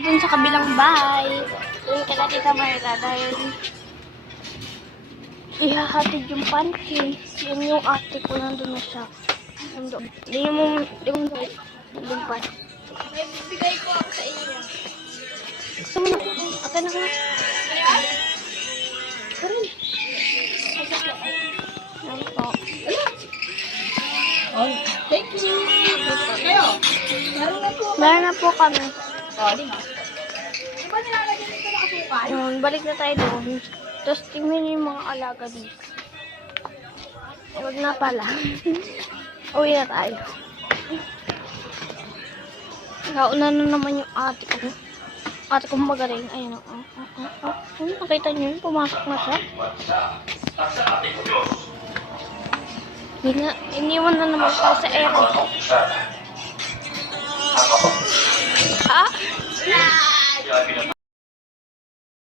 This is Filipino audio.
dun sa kabilang bahay. Dun kala Tita Mayra dahil ihahatid yung pancakes. Yan yung ate ko, nandun na siya. Nandun. Hindi mo nandun pa. May bibigay ko ako sa inyo. Gusto mo na? Ate na ka. Karin. Yan po. Oh, thank you. Kayo, meron na po. Meron na po kami. Oh, di ba? Di ba nilalagyan nito ng asukal? Yun, balik na tayo doon. Tapos tingnan niyo yung mga alaga dito. Eh, wag na pala. Uwi na tayo. Nauna na naman yung ate ko. Ate ko magaling. Ayun o. Nakita niyo yun? Pumasok na siya. Iniwan na naman po sa ero. Ah?